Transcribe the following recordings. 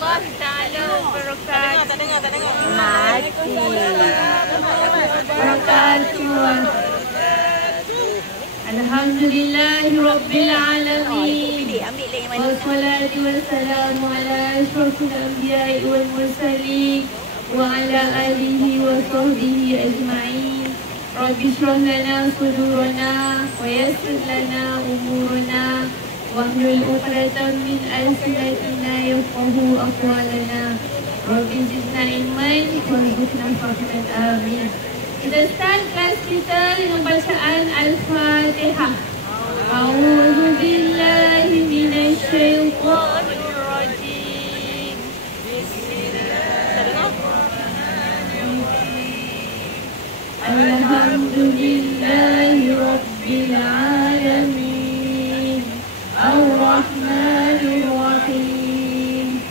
warahmatullahi ta'ala wabarakatuh. Tak dengar. Mati. Wabarakatuh. Alhamdulillahi Rabbil Alamin. Wassalatu wassalamu ala ashrafil anbiya'i wal mursalin wa ala alihi wa sahbihi ajma'in. Rabbi shrah lana sudurana wa yassir lana umurana wahlul 'uqdatam min alsinatina yafqahu aqwalana. Rabbi zidna ilman warzuqna fahman. Amin. Kita start kelas kita dengan bacaan Al-Fatihah. A'udzu billahi minasy syaithanir rajim. Bismillahirrahmanirrahim. Alhamdulillahi rabbil alamin. Ar-Rahmanir Rahim.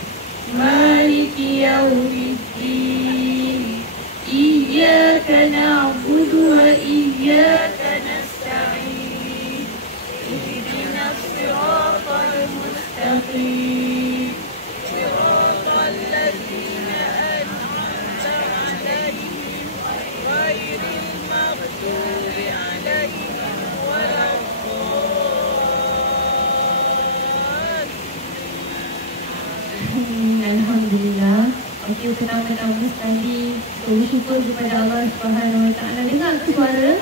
Maliki yaumiddin. Iyyaka na'budu wa iyyaka nasta'in. Ihdinas siratal mustaqim. Siratal ladzina an'amta 'alaihim ghairil maghdubi 'alaihim waladdallin. Alhamdulillah. Okey, pertama-tama sekali kita bersyukur kepada Allah Subhanahu Wa Taala. Dengar ke suara?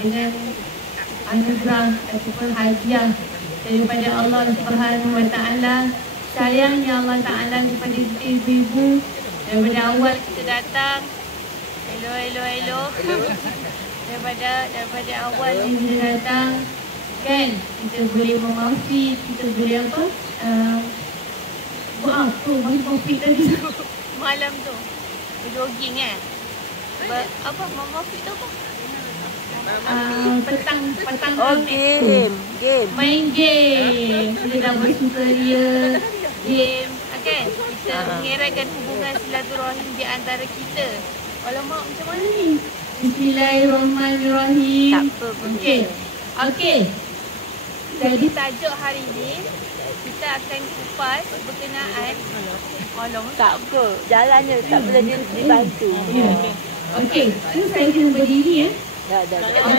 Dengan anugerah ataupun hadiah daripada Allah Subhanahu Wa Taala. Sayangnya Allah Taala kepada kita ibu-ibu daripada awal kita datang. Hello. daripada awal kita datang, kan? Kita boleh memaafkan, kita boleh apa? Maaf tu, masih Mafiq tadi malam tu jogging apa Mafiq tu apa? Petang Oh, game. Main game. Kita dah bersukaria game, kan? Kita mengeratkan hubungan silaturahim di antara kita. Alamak, macam mana ni? Bismillahirrahmanirrahim. Tak apa pun. Okey. Jadi tajuk hari ni kita akan kupas berkenaan Tak apa. Jalan je. Tak boleh dibantu. Okey. Terus saya kena berdiri Dah.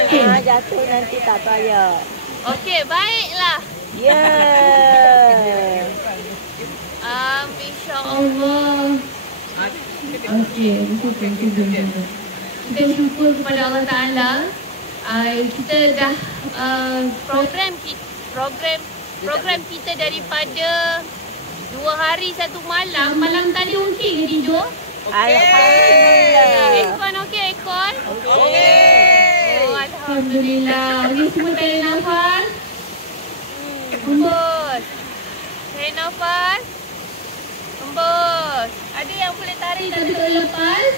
Okey. Jatuh nanti tak payah. Okey, baiklah. Yeah. InsyaAllah. Okey, kita bersyukur kepada Allah Ta'ala. Kita dah program kita daripada 2 hari 1 malam. Malam tadi okey ke tidur? Alhamdulillah. Aircon okey, aircon? Okey. Oh, Alhamdulillah. Okey, semua tarik nafas. Hembus. Tarik nafas. Hembus. Ada yang boleh tarik tapi tak lepas?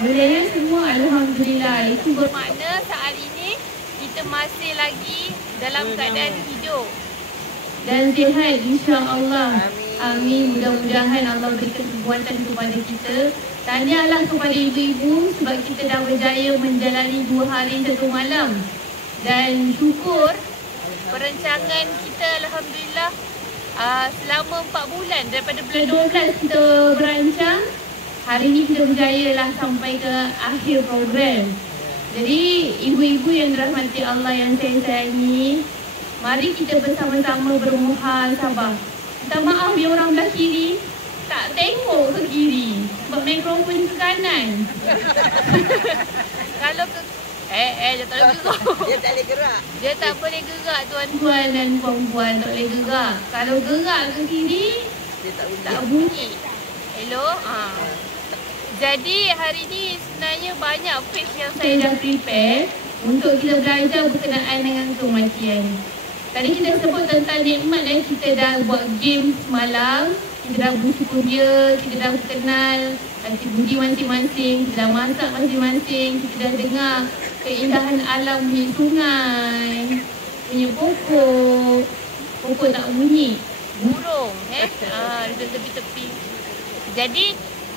Boleh semua. Alhamdulillah. Itu bermakna saat ini kita masih lagi dalam keadaan hidup dan sihat, insya-Allah. Amin. Mudah-mudahan Allah berikan kekuatan kepada kita. Tahniahlah kepada ibu-ibu sebab kita dah berjaya menjalani 2 hari 1 malam. Dan syukur perancangan kita alhamdulillah selama 4 bulan daripada bulan 12 kita berancang. Hari ni kita berjaya lah sampai ke akhir program. Jadi ibu-ibu yang dirahmati Allah yang saya sayangi, mari kita bersama-sama bermuhasabah. Minta maaf yang orang belah kiri tak tengok ke kiri sebab mikrofon ke kanan. Kalau ke dia tak boleh gerak. Dia tak boleh gerak, tuan-tuan dan puan-puan, tak boleh gerak. Kalau gerak ke kiri dia tak bunyi. Hello. Jadi hari ni sebenarnya banyak page yang saya dah prepare untuk kita belajar berkenaan dengan kematian. Tadi kita sebut tentang nikmat dan kita dah buat game semalam. Kita dah bersyukuria, kita dah kenal hati budi masing-masing, kita dah masak masing-masing, kita dah dengar keindahan alam punya sungai, punya pokok tak bunyi, burung di tepi-tepi. Jadi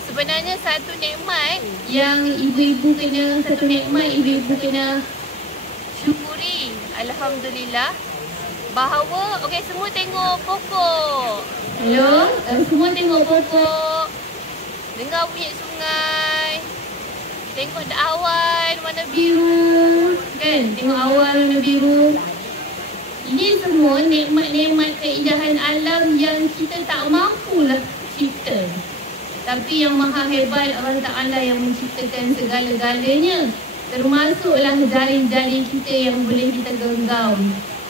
sebenarnya satu nikmat yang ibu-ibu kena syukuri, alhamdulillah, bahawa okey semua tengok pokok. Hello, Semua tengok pokok, dengar bunyi sungai, tengok awan warna biru, kan? Tengok awan warna biru. Ini semua nikmat-nikmat keindahan alam yang kita tak mampulah cipta. Tapi yang maha hebat Allah Ta'ala yang menciptakan segala-galanya. Termasuklah jari-jari kita yang boleh kita genggam.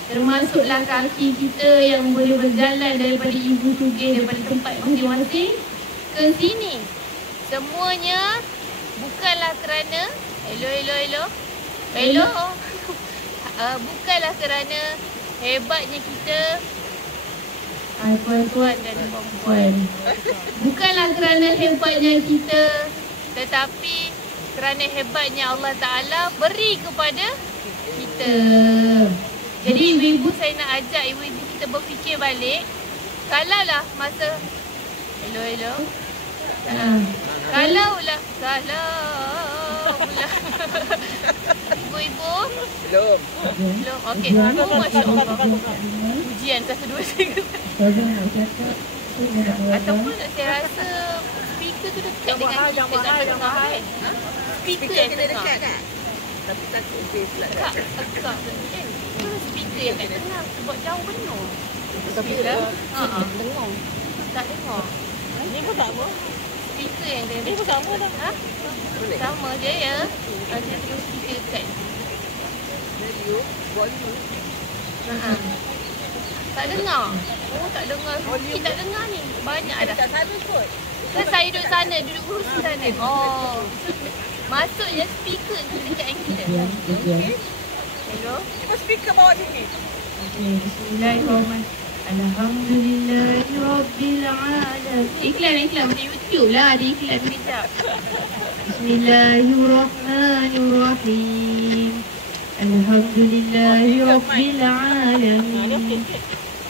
Termasuklah kaki kita yang boleh berjalan daripada ibu sugih, daripada tempat masing-masing ke sini. Semuanya bukanlah kerana bukanlah kerana hebatnya kita, tuan-tuan dan puan-puan, bukanlah kerana hebatnya kita, tetapi kerana hebatnya Allah Ta'ala beri kepada kita. Jadi ibu-ibu, saya nak ajak ibu-ibu kita berfikir balik. Kalaulah masa Kalaulah ibu-ibu belum. Okey. Masya-Allah. Ujian satu dua tiga. Ataupun saya rasa speaker tu dekat dengan kita kat tengah kan. Speaker yang kena dekat tak? Tapi takut base pula. Agak kan. Speaker yang kat tengah sebab jauh penuh. Tapi tengok. Tak tengok. Ni pun tak apa. Speaker yang kena dekat. Ni pun sama dah. Sama je ya. Ada terus speaker dekat. Radio, volume. Tak dengar. Oh, tak dengar. Kita tak dengar ni. Banyak dah. Tak sana kot. Kan saya duduk sana, duduk kurus sana. Oh. Maksudnya speaker tu dekat yang kita. Okey. Hello. Kita speaker bawa sini. Okey, bismillahirrahmanirrahim. Alhamdulillahirabbil alamin. Iklan di YouTube lah, ada iklan kejap. Bismillahirrahmanirrahim. Alhamdulillahirabbil alamin.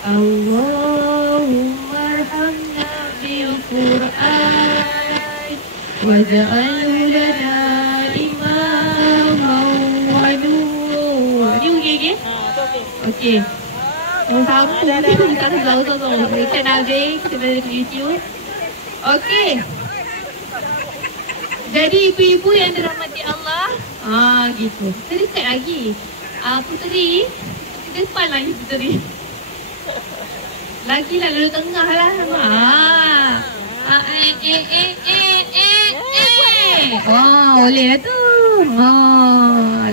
Allahumma arhamna bil Qur'an waj'alhu lana imaman wa nuran. Ni okey? Okey. Sama mungkin tak tahu. Kita nak kita boleh YouTube. Okey. Jadi ibu-ibu yang dirahmati Allah, gitu. Kita dekat lagi. Puteri, ke depan lagi Puteri. Lagilah lalu tengah lah. Boleh lah tu.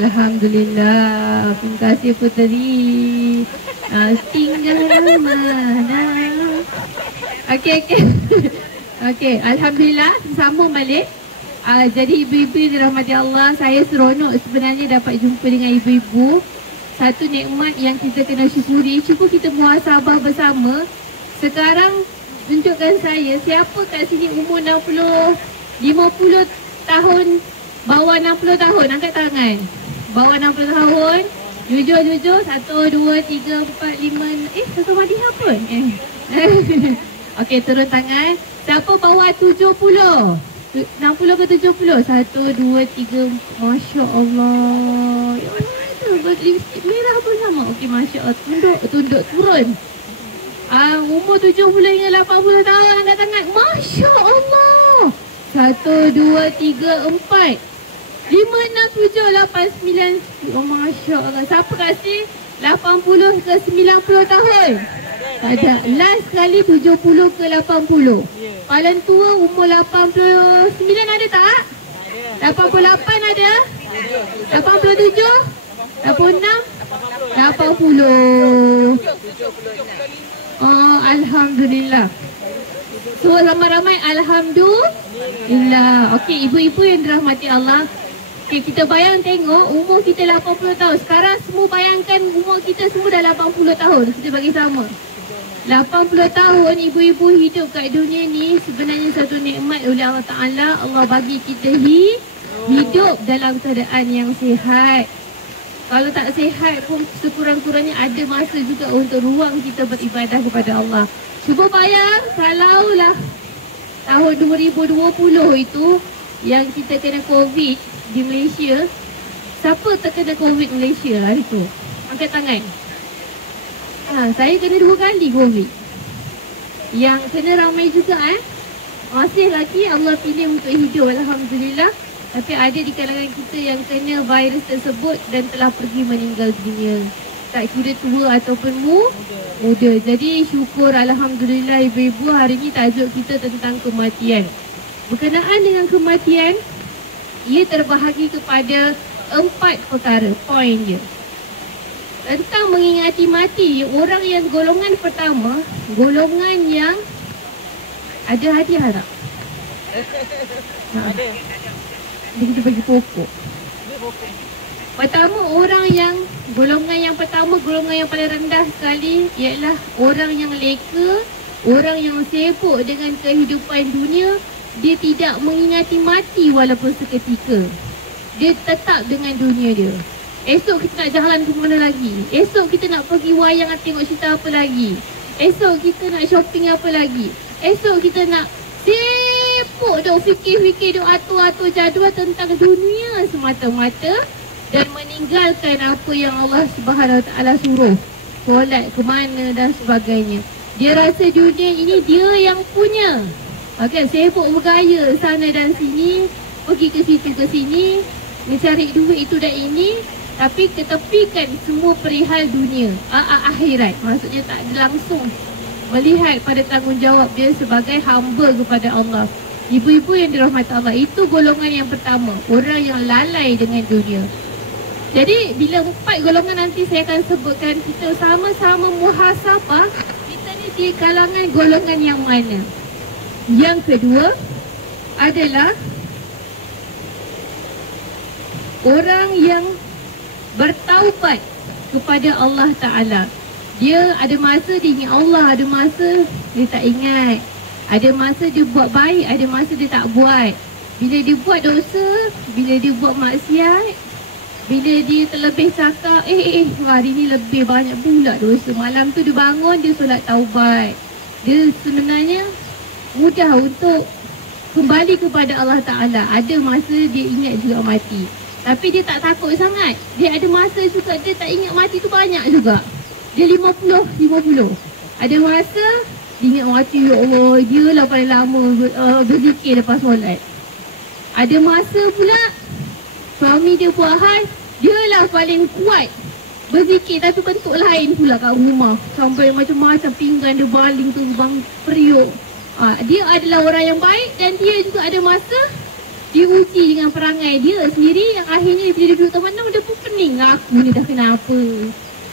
Alhamdulillah. Terima kasih Puteri. Tinggal mana. Okey. Okey, alhamdulillah sambung balik. Jadi ibu-ibu dirahmati Allah, saya seronok sebenarnya dapat jumpa dengan ibu-ibu. Satu nikmat yang kita kena syukuri. Cuba kita muhasabah bersama. Sekarang tunjukkan saya siapa kat sini umur 60, 50 tahun, bawah 60 tahun, angkat tangan. Bawah 60 tahun. Jujur. 1, 2, 3, 4, 5. Satu Madinah pun. Okey, turun tangan. Siapa bawah 70? 60 ke 70? 1, 2, 3. Masya Allah. Ya Allah, lipstick merah pun sama. Okey, Masya Allah. Tunduk, turun. Umur 70 hingga 80 tahun, angkat tangan. Masya Allah. 1, 2, 3, 4. 5, 6, 7, 8, 9. Oh, Masya Allah. Siapa kasih 80 ke 90 tahun? Tak ada. Last kali 70 ke 80. Paling tua umur 89 ada tak? 88 ada? 87? 86? 80. Alhamdulillah. So ramai-ramai alhamdulillah. Okey, ibu-ibu yang dirahmati Allah. Okay, kita bayang tengok umur kita 80 tahun. Sekarang semua bayangkan umur kita semua dah 80 tahun. Kita bagi sama. 80 tahun ibu-ibu hidup kat dunia ni sebenarnya satu nikmat oleh Allah Ta'ala. Allah bagi kita hidup dalam keadaan yang sihat. Kalau tak sihat pun sekurang-kurangnya ada masa juga untuk ruang kita beribadah kepada Allah. Cuba bayang kalaulah tahun 2020 itu yang kita kena COVID di Malaysia. Siapa terkena COVID Malaysia hari tu? Angkat tangan. Saya kena 2 kali COVID. yang kena ramai juga masih lagi Allah pilih untuk hidup, alhamdulillah. Tapi ada di kalangan kita yang kena virus tersebut dan telah pergi meninggal dunia. Tak kira tua ataupun muda. Jadi syukur alhamdulillah ibu-ibu, hari ini tajuk kita tentang kematian. Berkenaan dengan kematian, ia terbahagi kepada 4 perkara, poin dia. Tentang mengingati mati, orang yang golongan pertama, golongan yang ada hadiah tak? Ada. Dia kita bagi pokok. Pertama, orang yang golongan yang pertama, golongan yang paling rendah sekali ialah orang yang leka, orang yang sibuk dengan kehidupan dunia. Dia tidak mengingati mati walaupun seketika. Dia tetap dengan dunia dia. Esok kita nak jalan ke mana lagi? Esok kita nak pergi wayang tengok cerita apa lagi? Esok kita nak shopping apa lagi? Esok kita nak sibuk duk fikir-fikir, duk atur-atur jadual tentang dunia semata-mata dan meninggalkan apa yang Allah Subhanahu Wa Taala suruh. Solat ke mana dan sebagainya. Dia rasa dunia ini dia yang punya. Okay, sibuk bergaya sana dan sini, pergi ke situ ke sini, mencari duit itu dan ini, tapi ketepikan semua perihal dunia, akhirat. Maksudnya tak ada langsung melihat pada tanggungjawab dia sebagai hamba kepada Allah. Ibu-ibu yang dirahmati Allah, itu golongan yang pertama, orang yang lalai dengan dunia. Jadi bila 4 golongan nanti saya akan sebutkan, kita sama-sama muhasabah, kita ni di kalangan golongan yang mana. Yang kedua adalah orang yang bertaubat kepada Allah Ta'ala. Dia ada masa dia ingat Allah, ada masa dia tak ingat. Ada masa dia buat baik, ada masa dia tak buat. Bila dia buat dosa, bila dia buat maksiat, bila dia terlebih cakap, hari ni lebih banyak pula dosa. Malam tu dia bangun, dia solat taubat. Dia sebenarnya mudah untuk kembali kepada Allah Ta'ala. Ada masa dia ingat juga mati, tapi dia tak takut sangat. Dia ada masa juga dia tak ingat mati tu banyak juga. Dia 50. Ada masa dia ingat mati, ya Allah, dia lah paling lama berzikir lepas solat. Ada masa pula suami dia buat hal, dia lah paling kuat berzikir tapi bentuk lain pula kat rumah. Sampai macam-macam pinggan dia baling tu, bang periuk. Dia adalah orang yang baik dan dia juga ada masa diuji dengan perangai dia sendiri yang akhirnya bila dia duduk teman-teman dia pun pening, aku ni dah kenapa.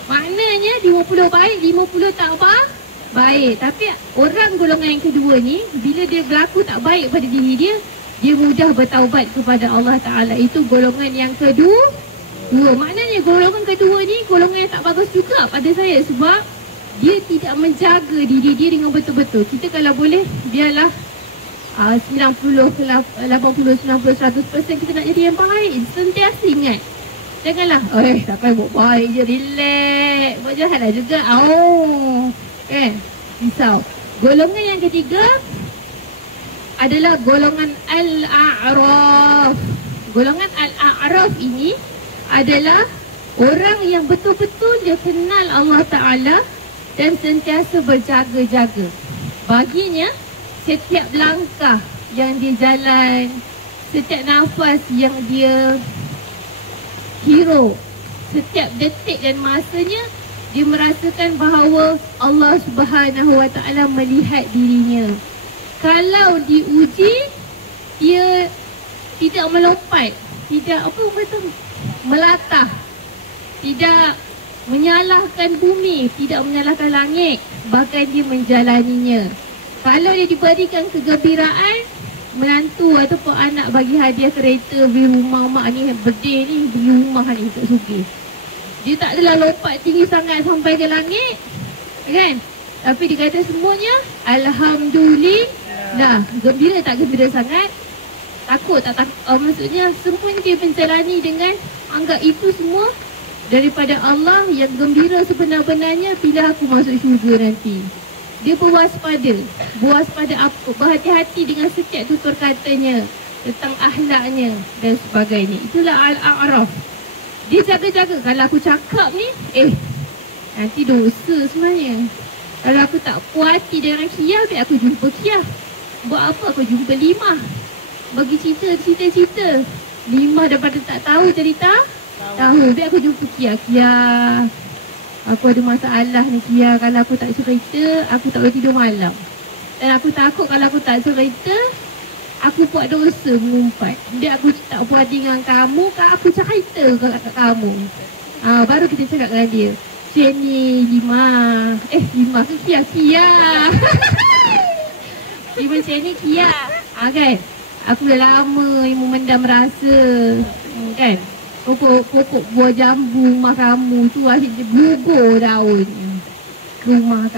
Maknanya 50 baik, 50 tak baik. Tapi orang golongan yang kedua ni, bila dia berlaku tak baik pada diri dia, dia mudah bertaubat kepada Allah Ta'ala. Itu golongan yang kedua. Maknanya golongan kedua ni golongan yang tak bagus juga pada saya, sebab dia tidak menjaga diri dia dengan betul-betul. Kita kalau boleh, biarlah 90 ke 80, 90, 100% kita nak jadi yang baik. Sentiasa ingat, janganlah tak payah buat baik je, relax, buat jahat lah juga. Risau. Golongan yang ketiga adalah golongan Al-A'raf. Golongan Al-A'raf ini adalah orang yang betul-betul dia kenal Allah Ta'ala dan sentiasa berjaga-jaga. Baginya, setiap langkah yang dia jalan, setiap nafas yang dia hirup, setiap detik dan masanya, dia merasakan bahawa Allah Subhanahu Wa Taala melihat dirinya. Kalau diuji, dia tidak melompat, tidak melatah, tidak menyalahkan bumi, tidak menyalahkan langit, bahkan dia menjalaninya. Kalau dia diberikan kegembiraan, menantu ataupun anak bagi hadiah kereta, beli rumah, mak ni birthday ni, beli rumah ni untuk sugih, dia tak adalah lompat tinggi sangat sampai ke langit, kan? Tapi dia kata semuanya alhamdulillah. Gembira tak gembira sangat, takut tak takut, maksudnya semuanya dia menjalani dengan anggap itu semua daripada Allah yang gembira sebenar-benarnya bila aku masuk syurga nanti. Dia berwaspada apa, berhati-hati dengan setiap tutur katanya, tentang akhlaknya dan sebagainya. Itulah Al-A'raf. Dia jaga-jaga, kalau aku cakap ni nanti dosa sebenarnya. Kalau aku tak puas hati dengan Kia, biar aku jumpa Kia. Buat apa aku jumpa Limah? Bagi cerita. Limah daripada tak tahu cerita, tahu. Biar aku jumpa Kia. Kia, aku ada masalah ni Kia. Kalau aku tak cerita, aku tak boleh tidur malam. Dan aku takut kalau aku tak cerita, aku buat dosa mengumpat. Dia aku tak puas dengan kamu, aku cerita kat kamu. Baru kita cakap dengan dia. Sini Limah. Limah ke Kia? Kia. Limah sini Kia. Kan? Aku dah lama memendam rasa. Kan? Pokok buah jambu rumah kamu tu asyik gugur daun. Rumah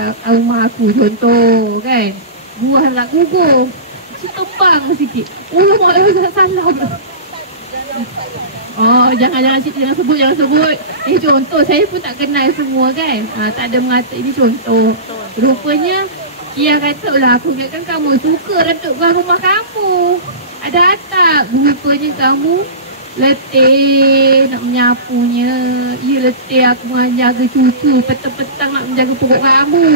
aku contoh kan. Buah nak gugur. Tebang sikit. Salah pula. Jangan sebut. Contoh, saya pun tak kenal semua kan. Tak ada mengata ini contoh. Rupanya Kia kata lah, aku ingatkan kamu suka retuk ke rumah kamu. Ada atap. Rupanya kamu letih nak menyapunya. Ya letih aku menjaga cucu. Petang-petang nak menjaga pokok kamu.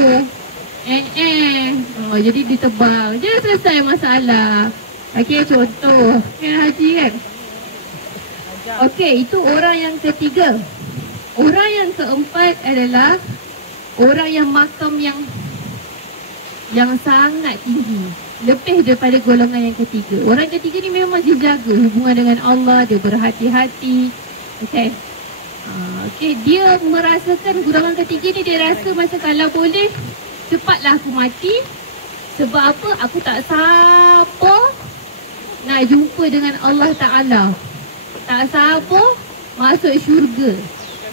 Jadi ditebang. Jadi selesai masalah. Okey, contoh. Haji kan? Okey, itu orang yang ketiga. Orang yang keempat adalah orang yang makam yang sangat tinggi. Lebih daripada golongan yang ketiga. Orang ketiga ni memang dia jaga hubungan dengan Allah. Dia berhati-hati. Okey. Dia merasakan golongan ketiga ni, dia rasa macam kalau boleh cepatlah aku mati. Sebab apa? Aku tak sabar nak jumpa dengan Allah Ta'ala. Tak sabar masuk syurga.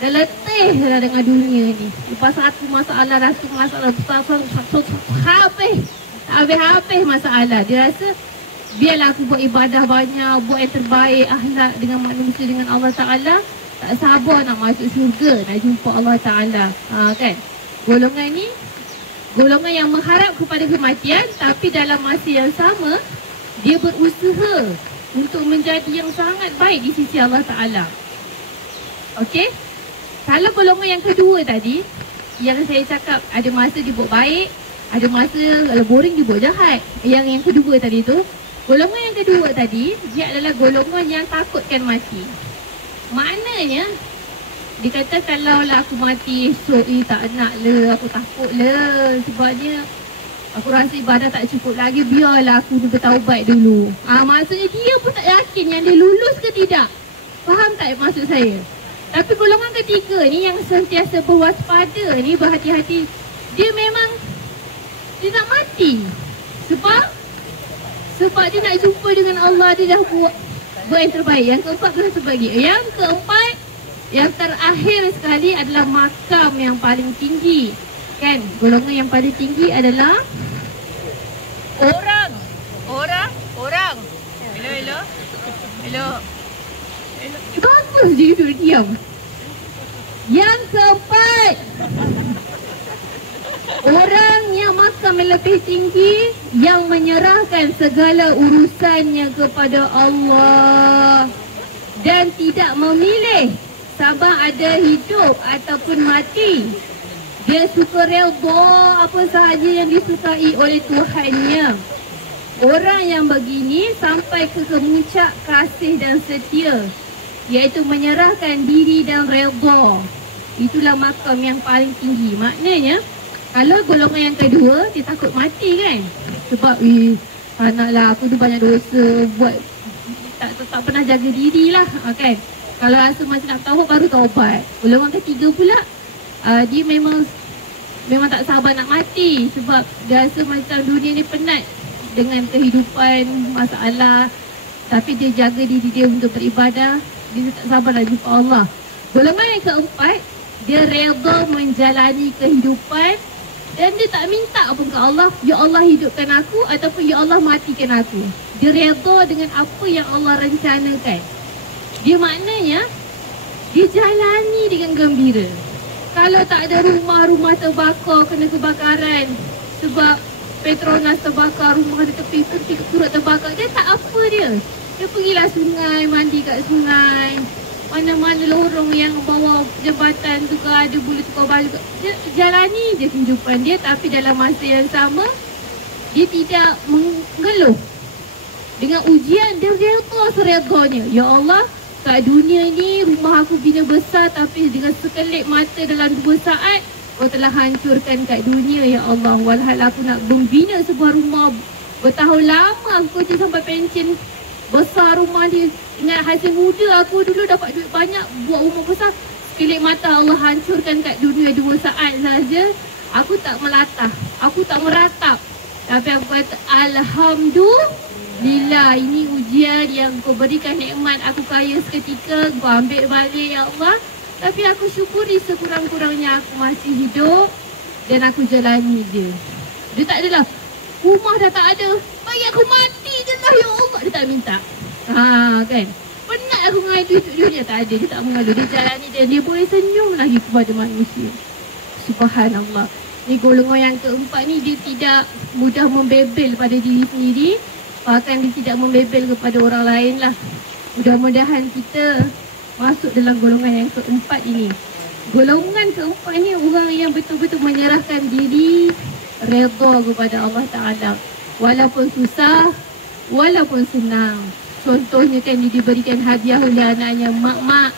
Dah letih dah dengan dunia ni. Lepas satu masalah, rasa masalah habis masalah. Dia rasa biarlah aku buat ibadah banyak, buat yang terbaik, akhlak dengan manusia, dengan Allah Ta'ala. Tak sabar nak masuk syurga, nak jumpa Allah Ta'ala. Kan? Golongan ni golongan yang mengharap kepada kematian, tapi dalam masa yang sama dia berusaha untuk menjadi yang sangat baik di sisi Allah Ta'ala. Okey? Kalau golongan yang kedua tadi, yang saya cakap ada masa dia buat baik, ada masa kalau boring dia buat jahat. Yang kedua tadi tu, golongan yang kedua tadi, dia adalah golongan yang takutkan mati. Maknanya, dia kata kalau lah aku mati esok, tak nak lah, aku takut lah. Sebabnya aku rasa ibadah tak cukup lagi, biarlah aku bertaubat dulu. Maksudnya dia pun tak yakin yang dia lulus ke tidak. Faham tak maksud saya? Tapi golongan ketiga ni yang sentiasa berwaspada ni, berhati-hati. Dia memang dia nak mati. Sebab dia nak jumpa dengan Allah, dia dah buat yang terbaik. Yang keempat pun sebagai. Yang keempat, yang terakhir sekali adalah makam yang paling tinggi. Kan? Golongan yang paling tinggi adalah orang. Hello. Bagus dia duduk diam. Yang keempat, orang yang makam yang lebih tinggi, yang menyerahkan segala urusannya kepada Allah dan tidak memilih sama ada hidup ataupun mati. Dia suka redha apa sahaja yang disukai oleh Tuhannya. Orang yang begini sampai ke kemuncak kasih dan setia, iaitu menyerahkan diri dan redha. Itulah makam yang paling tinggi. Maknanya, kalau golongan yang kedua, dia takut mati kan? Sebab, anaklah aku tu banyak dosa, buat tak pernah jaga diri lah kan? Kalau rasa macam nak taubat, baru taubat. Golongan ketiga pula, dia memang tak sabar nak mati. Sebab dia rasa macam dunia ni penat dengan kehidupan, masalah. Tapi dia jaga diri dia untuk beribadah. Dia tak sabar nak jumpa Allah. Golongan yang keempat, dia redha menjalani kehidupan dan dia tak minta pun ke Allah, ya Allah hidupkan aku ataupun ya Allah matikan aku. Dia redha dengan apa yang Allah rencanakan. Dia maknanya, dia jalani dengan gembira. Kalau tak ada rumah terbakar, kena kebakaran sebab Petronas terbakar, rumah di tepi turut terbakar, dia tak apa dia. Dia pergilah sungai, mandi kat sungai. mana-mana lorong yang bawah jambatan tu ke ada boleh tukar balik. Dia jalani je kehidupan dia, tapi dalam masa yang sama dia tidak mengeluh. Dengan ujian dia redha seredanya. Ya Allah, kat dunia ni rumah aku bina besar, tapi dengan sekelip mata dalam 2 saat Kau telah hancurkan kat dunia, ya Allah. Walhal aku nak membina sebuah rumah bertahun lama, aku kerja sampai pencen besar rumah dia. Ingat hasil muda aku dulu dapat duit banyak, buat rumah besar. Sekelip mata Allah hancurkan kat dunia 2 saat saja. Aku tak melatah, aku tak meratap. Tapi aku kata Alhamdulillah, ini ujian yang kau berikan nikmat aku kaya seketika. Kau ambil balik, ya Allah. Tapi aku syukuri sekurang-kurangnya aku masih hidup dan aku jalani dia. Dia tak adalah rumah dah tak ada, bagi aku mati je lah, ya Allah. Dia tak minta. Kan? Penat aku dengan itu dia tak ada. Dia tak mengalu. Dia jalani dan dia boleh senyum lagi kepada manusia. Subhanallah. Ni golongan yang keempat ni, dia tidak mudah membebel pada diri sendiri. Bahkan dia tidak membebel kepada orang lain lah. Mudah-mudahan kita masuk dalam golongan yang keempat ini. Golongan keempat ni orang yang betul-betul menyerahkan diri, redha kepada Allah Ta'ala. Walaupun susah, walaupun senang. Contohnya kan dia diberikan hadiah oleh anaknya. Mak,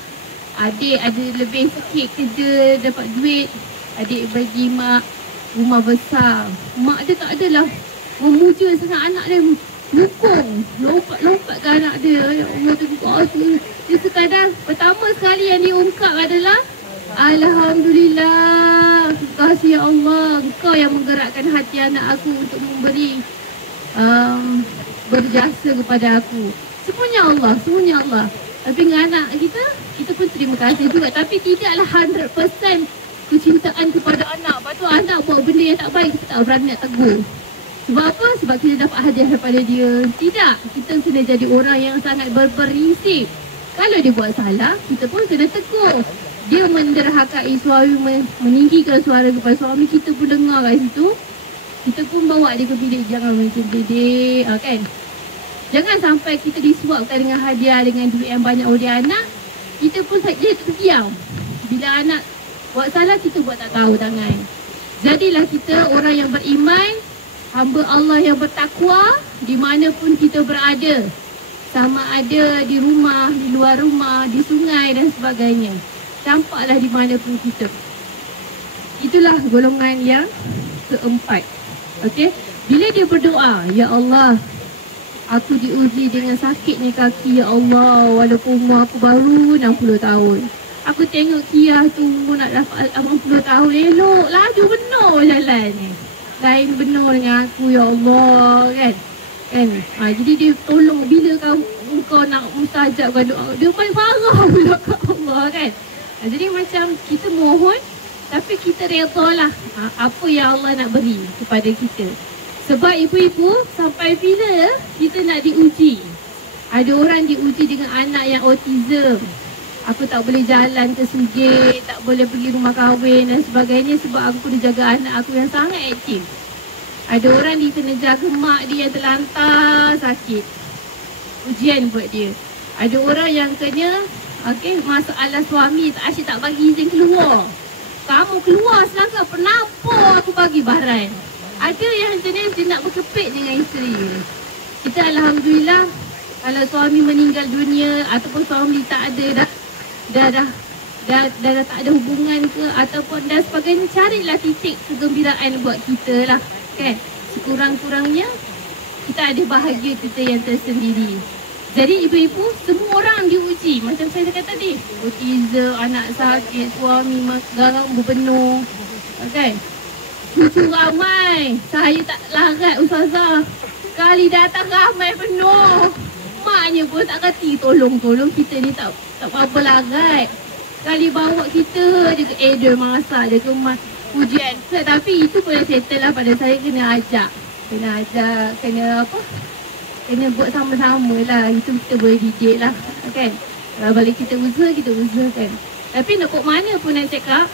adik ada lebih sikit kerja dapat duit, adik bagi mak rumah besar. Mak dia tak adalah memuja sangat anak dia, dukung, lompat ke anak dia. Ya Allah, dia sekadar pertama sekali yang diungkap adalah Alhamdulillah, terima kasih ya Allah, Engkau yang menggerakkan hati anak aku untuk memberi berjasa kepada aku. Semuanya Allah, semuanya Allah. Tapi dengan anak kita pun terima kasih juga. Tapi tidaklah 100% kecintaan kepada anak. Lepas tu anak buat benda yang tak baik, kita tak berani nak tegur. Sebab apa? Sebab kita dapat hadiah daripada dia. Tidak, kita kena jadi orang yang sangat berprinsip. Kalau dia buat salah, kita pun kena tegur. Dia menderhakai suami, meninggikan suara kepada suami, kita pun dengar kat situ. Kita pun bawa dia ke bilik, jangan macam dedek, kan? Jangan sampai kita disuapkan dengan hadiah, dengan duit yang banyak oleh anak. Kita pun saja terdiam. Bila anak buat salah, kita buat tak tahu tangan. Jadilah kita orang yang beriman, hamba Allah yang bertakwa, di mana pun kita berada. Sama ada di rumah, di luar rumah, di sungai dan sebagainya. Campaklah di mana pun kita. Itulah golongan yang keempat. Okey, bila dia berdoa, ya Allah, aku diuji dengan sakitnya kaki, ya Allah, walaupun umur aku baru 60 tahun. Aku tengok Kia tu umur nak dapat 80 tahun, elok, laju benar jalan ni. Lain benar dengan aku, ya Allah, kan? Jadi dia tolong bila kau nak mustajabkan doa, dia main parah pula kat Allah, kan? Jadi macam kita mohon, tapi kita redha lah apa yang Allah nak beri kepada kita. Sebab ibu-ibu, sampai bila kita nak diuji? Ada orang diuji dengan anak yang autism. Aku tak boleh jalan ke sujud, tak boleh pergi rumah kahwin dan sebagainya sebab aku kena jaga anak aku yang sangat aktif. Ada orang dia kena jaga mak dia yang terlantar sakit. Ujian buat dia. Ada orang yang kena masalah suami asyik tak bagi izin keluar. Kamu keluar selangkah kenapa aku bagi baran. Ada yang jenis dia nak berkepit dengan isteri. Kita Alhamdulillah, kalau suami meninggal dunia ataupun suami tak ada dah tak ada hubungan ke ataupun dan sebagainya, carilah titik kegembiraan buat kita lah, kan? Sekurang-kurangnya kita ada bahagia kita yang tersendiri. Jadi ibu-ibu, semua orang diuji. Macam saya kata tadi, autism, anak sakit, suami garang berpenuh, kan? Cucu ramai, saya tak larat ustazah. Kali datang ramai penuh. Maknya pun tak kati tolong kita ni tak apa-apa larat. Kali bawa kita dia ke dia masak, dia ke ujian. Tapi itu boleh settle lah pada saya, kena ajak. Kena buat sama-sama lah. Itu kita boleh didik lah, kan? Kalau balik kita usahakan. Tapi nak kok mana pun nak cakap,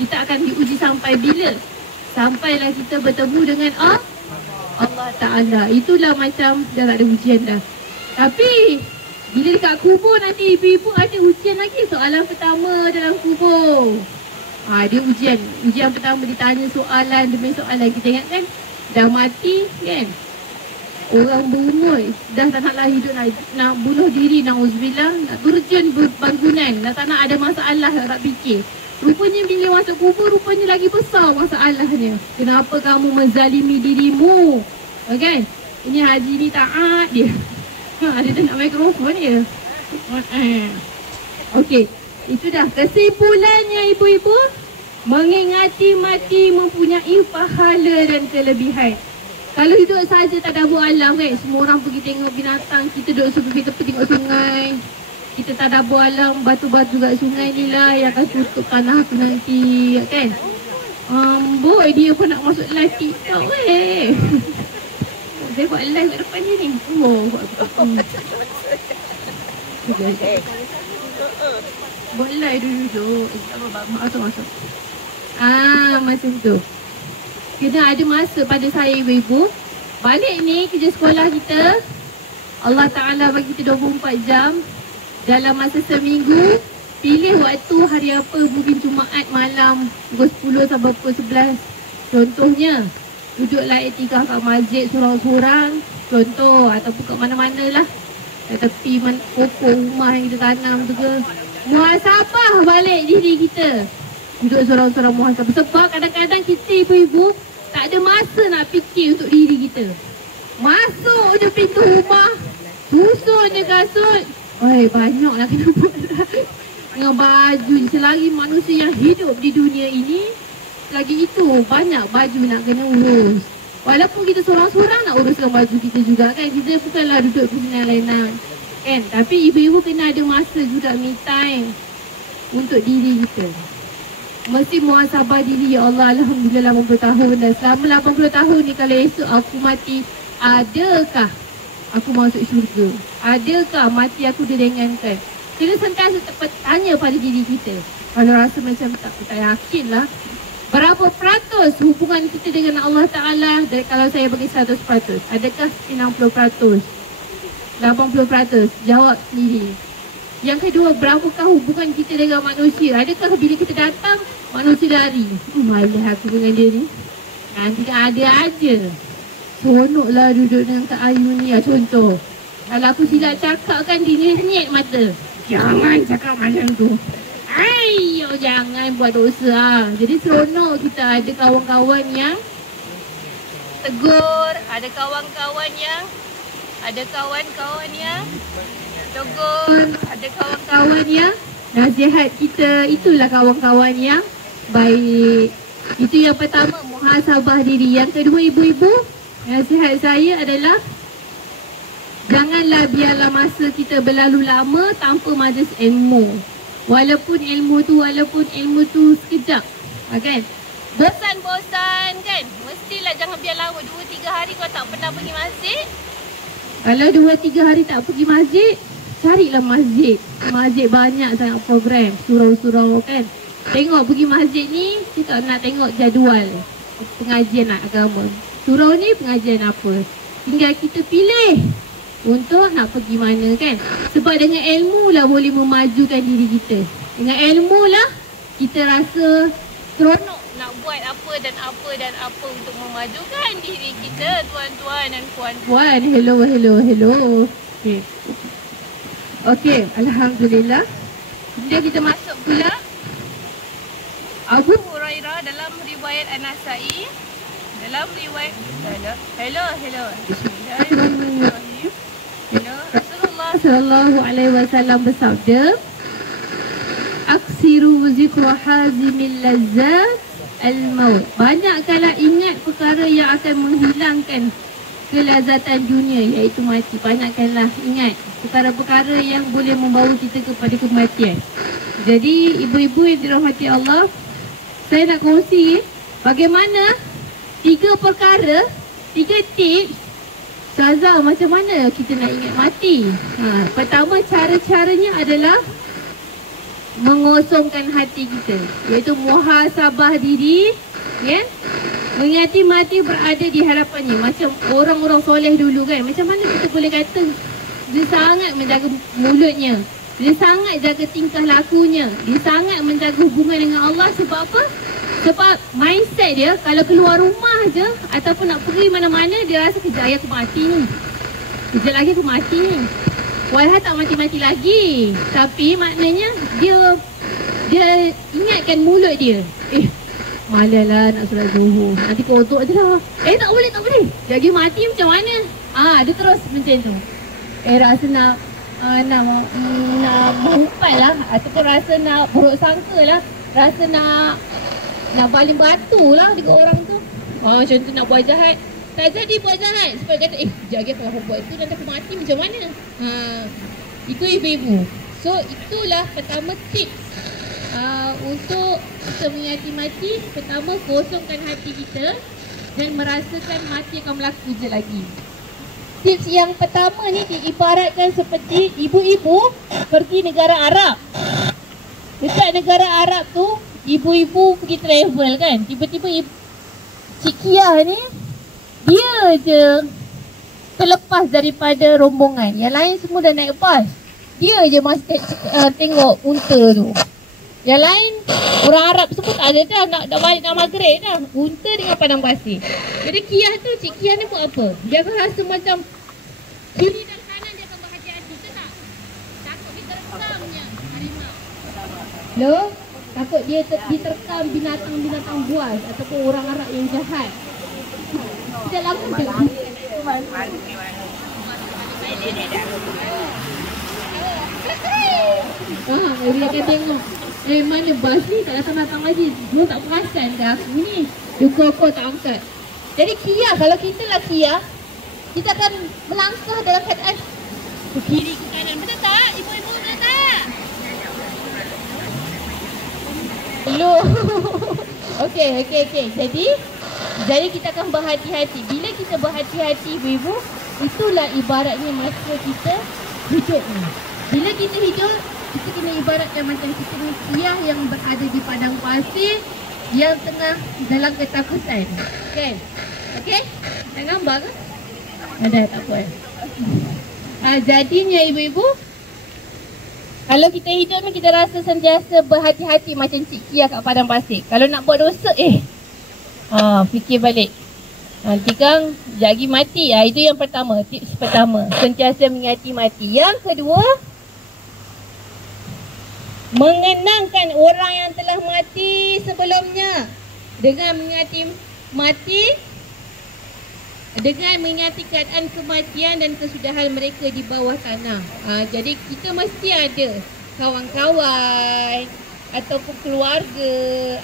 kita akan diuji sampai bila? Sampailah kita bertemu dengan Allah Ta'ala. Itulah macam dah tak ada ujian dah. Tapi Bila dekat kubur nanti ibu-ibu ada ujian lagi. Soalan pertama dalam kubur. Dia ujian pertama ditanya soalan demi soalan. Kita ingat kan, dah mati kan, orang berumur dah tak nak lah hidup, nak bunuh diri, na'udzubillah, nak terjun bangunan, dah tak nak ada masalah, tak fikir. Rupanya bila masuk kubur, rupanya lagi besar masalahnya. Kenapa kamu menzalimi dirimu? Kan? Ini Haji ni taat dia. Dia tak nak mikrofon dia. Okey, itu dah kesimpulannya ibu-ibu. Mengingati mati mempunyai pahala dan kelebihan. Kalau hidup saja tadabbur alam kan, semua orang pergi tengok binatang, kita duduk sepi tepi tengok sungai. Kita tadabbur alam, batu-batu kat sungai ni lah yang akan tutup tanah tu nanti kan. Boy, dia pun nak masuk live TikTok Saya buat live kat depan dia ni. Buat live dulu. Tak apa, masuk. Macam tu. Kena ada masa pada saya ibu-ibu. Balik ni kerja sekolah kita, Allah Ta'ala bagi kita 24 jam. Dalam masa seminggu, pilih waktu hari apa, mungkin Jumaat malam pukul 10 sampai pukul 11. Contohnya, duduklah etikah kat masjid sorang-sorang. Contoh, ataupun kat mana-mana lah. Kat tepi pokok rumah yang kita tanam tu ke. Muhasabah balik diri kita. Duduk sorang-sorang muhasabah. Sebab kadang-kadang kita ibu-ibu tak ada masa nak fikir untuk diri kita. Masuk je pintu rumah, susun je kasut. Banyak lah kena buat dengan baju. Selagi manusia yang hidup di dunia ini, selagi itu banyak baju nak kena urus. Walaupun kita sorang-sorang nak uruskan baju kita juga kan. Kita bukanlah duduk bersenang-lenang kan. Tapi ibu-ibu kena ada masa juga me time untuk diri kita. Mesti muhasabah diri, ya Allah, Alhamdulillah 80 tahun dah. Selama 80 tahun ni kalau esok aku mati, adakah aku masuk syurga? Adakah mati aku diringankan? Kita sentiasa tanya pada diri kita. Kalau rasa macam tak yakin lah. Berapa peratus hubungan kita dengan Allah Ta'ala? Kalau saya bagi 100%, adakah 60%? 80%? Jawab sendiri. Yang kedua, berapakah hubungan kita dengan manusia? Adakah bila kita datang, manusia lari? Malah aku dengan dia ni. Nanti kan ada aja. Seronoklah duduk dengan Kak Ayu ni lah contoh. Kalau aku silap cakap kan, dia nyet mata. Jangan cakap macam tu. Ayo jangan buat dosa. Jadi seronok kita ada kawan-kawan yang tegur. Ada kawan-kawan yang tegur, ada kawan-kawan yang nasihat kita. Itulah kawan-kawan yang baik. Itu yang pertama, muhasabah diri. Yang kedua ibu-ibu, nasihat saya adalah janganlah biarlah masa kita berlalu lama tanpa majlis ilmu. Walaupun ilmu tu sekejap, kan? Bosan-bosan kan? Mestilah jangan biar lama. 2-3 hari kau tak pernah pergi masjid. Kalau 2-3 hari tak pergi masjid, carilah masjid. Masjid banyak sangat program, surau-surau kan. Tengok pergi masjid ni, kita nak tengok jadual pengajian agama. Surau ni pengajian apa. Tinggal kita pilih untuk nak pergi mana kan. Sebab dengan ilmu lah boleh memajukan diri kita. Dengan ilmu lah kita rasa seronok nak buat apa dan apa untuk memajukan diri kita, tuan-tuan dan puan-puan. Hello. Okey, alhamdulillah. Kemudian kita masuk pula Abu Hurairah dalam riwayat An-Nasa'i. Dalam riwayat Hello. Bismillahirrahmanirrahim. Rasulullah sallallahu alaihi wasallam bersabda, aksiru zikra hazimil lazzat al-maut. Banyakkanlah ingat perkara yang akan menghilangkan kelazatan dunia, iaitu mati. Banyakkanlah ingat perkara-perkara yang boleh membawa kita kepada kematian. Jadi ibu-ibu yang dirahmati Allah, saya nak kongsi bagaimana 3 perkara, 3 tips Ustazah, macam mana kita nak ingat mati? Pertama, cara-caranya adalah mengosongkan hati kita, iaitu muhasabah diri, ya? Mengingati mati berada di hadapannya. Macam orang-orang soleh dulu kan, macam mana kita boleh kata Dia sangat menjaga mulutnya. Dia sangat jaga tingkah lakunya. Dia sangat menjaga hubungan dengan Allah. Sebab apa? Sebab mindset dia kalau keluar rumah je ataupun nak pergi mana-mana, dia rasa kejap lagi aku mati ni. Kejap lagi aku mati ni. Walhal tak mati-mati lagi. Tapi maknanya dia ingatkan mulut dia. Malalah nak solat zuhur. Nanti kodok je lah. Tak boleh. Jadi mati macam mana? Dia terus macam tu. Rasa nak mengumpat lah. Ataupun rasa nak buruk sangka lah. Rasa nak baling batu lah dengan orang tu. Macam tu nak buat jahat. Tak jadi buat jahat. Sebab kata, sekejap lagi kalau aku buat tu nanti aku mati macam mana? Itu ibu-ibu. So itulah pertama tips untuk kita mengingati mati. Pertama, kosongkan hati kita dan merasakan mati akan berlaku je lagi. Tips yang pertama ni diibaratkan seperti ibu-ibu pergi negara Arab. Dekat negara Arab tu, ibu-ibu pergi travel kan. Tiba-tiba Cik Kia ni, dia je terlepas daripada rombongan. Yang lain semua dah naik bas. Dia je masih tengok unta tu. Yang lain, orang Arab semua tak ada dah. Nak balik nak maghrib dah. Unta dengan padang pasir. Jadi Kia tu, Cik Kia ni buat apa? Dia akan rasa macam kiri dan kanan dia akan berhati-hati ke tak? Takut diterkamnya harimau. Loh? Takut dia diterkam binatang-binatang buas ataupun orang Arab yang jahat. Kita lakukan je. Dia akan tengok. Mana bas ni tak datang-datang lagi. Dia tak perasan ke aku ni. Dia kau tak angkat. Jadi Kia, kalau kita lah Kia, kita akan melangkah dalam keadaan ke kiri ke kanan. Betul tak? Ibu-ibu betul tak? Loh. Okey. Jadi kita akan berhati-hati. Bila kita berhati-hati ibu-ibu, itulah ibaratnya masa kita hidup ni. Bila kita hidup, kita kena ibaratkan macam kita ni Kia yang berada di padang pasir yang tengah dalam ketakutan. Okey? Nak gambar ke? Ada, tak apa. Jadinya ibu-ibu, kalau kita hidup ni kita rasa sentiasa berhati-hati macam Cik Kia kat padang pasir. Kalau nak buat dosa, fikir balik. Nanti kan lagi mati. Itu yang pertama, tips pertama. Sentiasa mengingati mati. Yang kedua, mengenangkan orang yang telah mati sebelumnya. Dengan mengingati mati, dengan mengingati keadaan kematian dan kesudahan mereka di bawah tanah. Jadi kita mesti ada kawan-kawan ataupun keluarga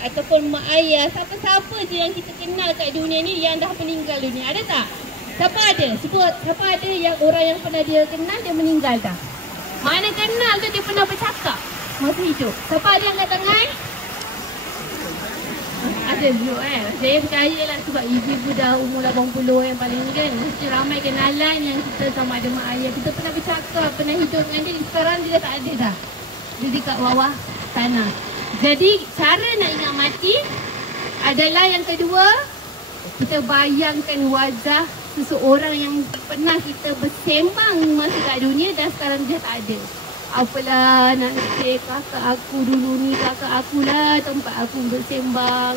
ataupun mak ayah, siapa-siapa je yang kita kenal kat dunia ni yang dah meninggal dunia. Ada tak? Siapa ada? Siapa ada yang orang yang pernah dia kenal dia meninggal dah? Mana kenal tu dia pernah bercakap masa hidup? Siapa ada yang angkat tangan? Ada dulu Saya percaya lah sebab ibu-ibu dah umur 80 yang paling ni kan. Mesti ramai kenalan yang kita sama ada mak ayah. Kita pernah bercakap, pernah hidup dengan dia. Sekarang dia dah tak ada dah. Dia dekat bawah tanah. Jadi cara nak ingat mati adalah yang kedua, kita bayangkan wajah seseorang yang pernah kita bersembang masa kat dunia dan sekarang dia tak ada. Apalah nak cek kakak aku dulu ni, kakak aku lah tempat aku bersembang,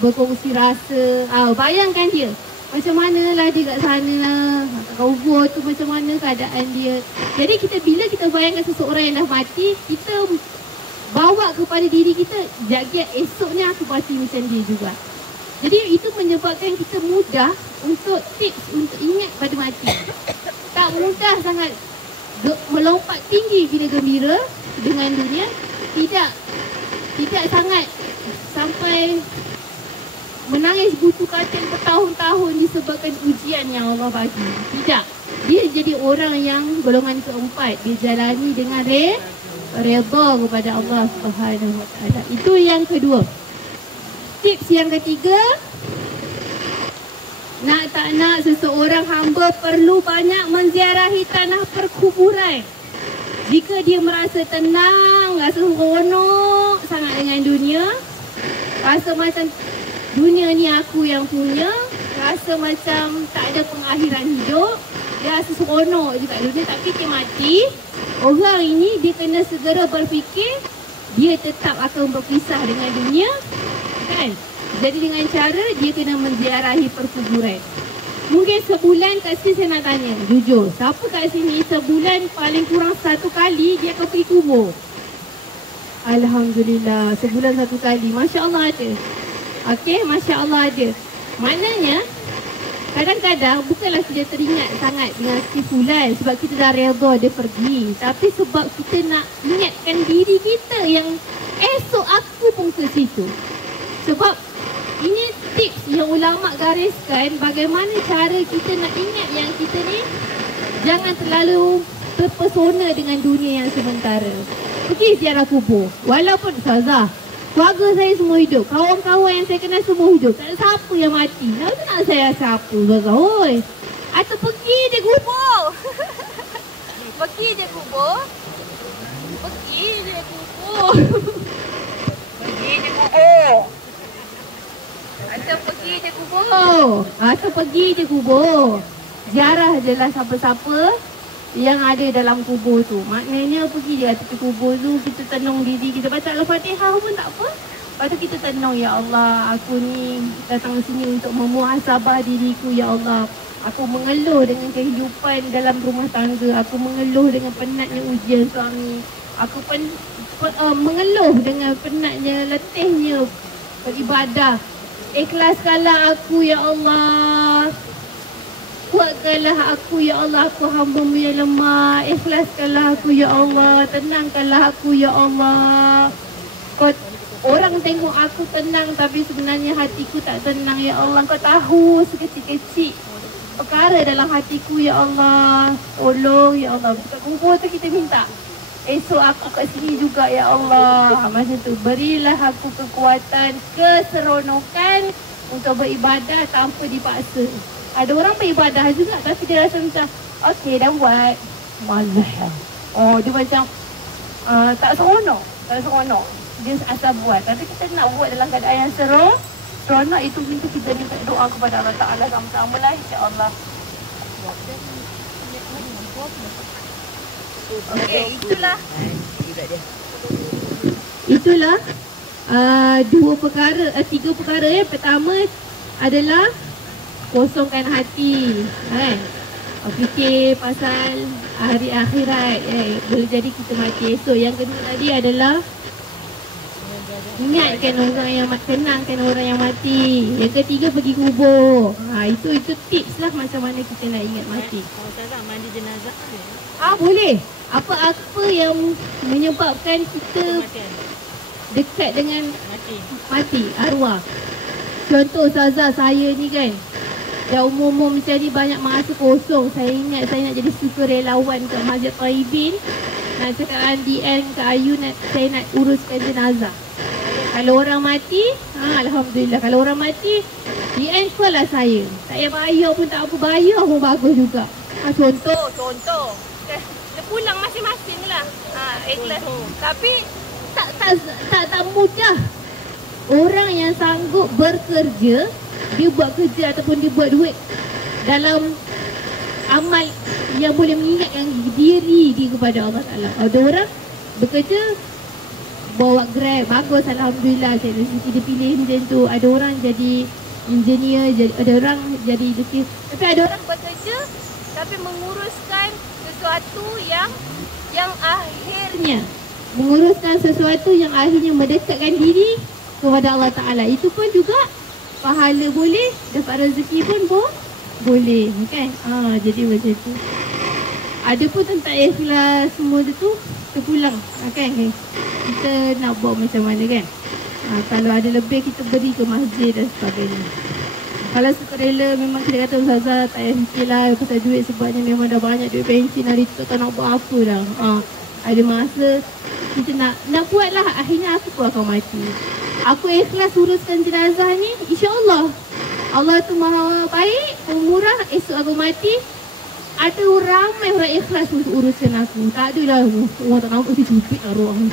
berkongsi rasa. Bayangkan dia macam manalah dia kat sana lah, kat kubur tu macam mana keadaan dia. Jadi bila kita bayangkan seseorang yang dah mati, kita bawa kepada diri kita, jaga esoknya aku mati macam dia juga. Jadi itu menyebabkan kita mudah untuk tips untuk ingat pada mati. Tak mudah sangat melompat tinggi bila gembira dengan dunia. Tidak sangat sampai menangis butuh katil bertahun-tahun disebabkan ujian yang Allah bagi. Tidak. Dia jadi orang yang golongan keempat. Dia jalani dengan redha kepada Allah Subhanahu Wa Taala. Itu yang kedua. Tips yang ketiga, nak tak nak seseorang hamba perlu banyak menziarahi tanah perkuburan. Jika dia merasa tenang, rasa seronok sangat dengan dunia, rasa macam dunia ni aku yang punya, rasa macam tak ada pengakhiran hidup, dia rasa seronok je kat dunia. Tapi dia mati, orang ini dia kena segera berfikir dia tetap akan berpisah dengan dunia, kan? Jadi dengan cara dia kena menziarahi perkuburan. Mungkin sebulan kat sini saya nak tanya, jujur, siapa kat sini sebulan paling kurang 1 kali dia akan pergi kubur? Alhamdulillah, sebulan 1 kali. Masya Allah ada. Okey, Masya Allah ada. Maknanya, kadang-kadang bukanlah kita teringat sangat dengan si fulan sebab kita dah redha dia pergi. Tapi sebab kita nak ingatkan diri kita yang esok aku pun ke situ. Sebab ini tips yang ulama gariskan bagaimana cara kita nak ingat yang kita ni jangan terlalu terpesona dengan dunia yang sementara. Pergi ziarah kubur. Walaupun Ustazah, keluarga saya semua hidup, kawan-kawan yang saya kenal semua hidup, tak ada siapa yang mati. Kenapa nak saya siapa Ustazah? Oi, atau pergi dia kubur. Pergi dia kubur. Pergi dia kubur. Pergi dia kubur. Atau pergi je kubur. Atau pergi je kubur. Ziarah je lah siapa-siapa yang ada dalam kubur tu. Maknanya pergi je tepi kubur tu, kita tenung diri, kita baca Al-Fatihah pun tak apa. Lepas tu kita tenung, ya Allah, aku ni datang sini untuk memuhasabah diriku, ya Allah. Aku mengeluh dengan kehidupan dalam rumah tangga. Aku mengeluh dengan penatnya ujian suami. Aku mengeluh dengan penatnya, letihnya beribadah. Ikhlaskanlah aku, ya Allah. Kuatkanlah aku, ya Allah. Aku hamba-Mu yang lemah. Ikhlaskanlah aku, ya Allah. Tenangkanlah aku, ya Allah. Orang tengok aku tenang tapi sebenarnya hatiku tak tenang, ya Allah. Kau tahu sekecil-kecil perkara dalam hatiku, ya Allah. Tolong, ya Allah. Dekat kubur tu kita minta, esok aku kat sini juga, ya Allah. Macam tu, berilah aku kekuatan, keseronokan untuk beribadah tanpa dipaksa. Ada orang beribadah juga tapi dia rasa macam, okey dah buat, malas. Oh, dia macam tak seronok. Tak seronok. Dia asal buat. Tapi kita nak buat dalam keadaan yang seronok. Itu pintu kita minta doa kepada Allah Ta'ala sama-sama lah, insya-Allah. Okey, itulah tiga perkara ya. Pertama adalah kosongkan hati, kan? Fikir pasal hari akhirat, boleh jadi kita mati esok. Yang kedua tadi adalah ingatkan orang yang tenangkan orang yang mati. Yang ketiga pergi kubur. Itu tips lah macam mana kita nak ingat mati. Kalau mandi jenazah boleh? Boleh. Apa-apa yang menyebabkan kita dekat dengan mati, arwah. Contoh Ustazah, saya ni kan dah umur-umur macam ni banyak masa kosong. Saya ingat saya nak jadi sukarelawan kat Masjid Taibin. Nak cakap DN ke Ayu, saya nak uruskan jenazah. Kalau orang mati, Alhamdulillah. Kalau orang mati, DN lah saya. Tak payah bayar pun tak apa, bayar pun bagus juga. Contoh. Dia pulang masing-masing lah. Ikhlas. Tapi tak mudah. Orang yang sanggup bekerja, dia buat kerja ataupun dia buat duit dalam amal yang boleh mengingatkan diri dia kepada Allah Ta'ala. Ada orang bekerja bawa Grab, bagus, Alhamdulillah, dari sisi dia pilih macam tu. Ada orang jadi engineer, ada orang jadi lukis. Tapi ada orang bekerja tapi menguruskan sesuatu yang akhirnya mendekatkan diri kepada Allah Ta'ala. Itu pun juga pahala boleh, dapat rezeki pun boleh, kan? Jadi macam tu. Ada pun tentang ikhlas semua tu terpulang, kan? Kita nak buat macam mana, kan? Kalau ada lebih kita beri ke masjid dan sebagainya. Kalau sukarela memang kita kata Ustazah tak payah fikir lah pasal duit sebabnya memang dah banyak duit pension hari tu, tak nak buat apa dah. Ada masa kita nak buat lah, akhirnya aku pun akan mati. Aku ikhlas uruskan jenazah ni, insya-Allah. Allah tu maha baik, pemurah. Esok aku mati, ada ramai orang ikhlas untuk uruskan aku. Tak ada lah orang tak nampak si cubit lah orang.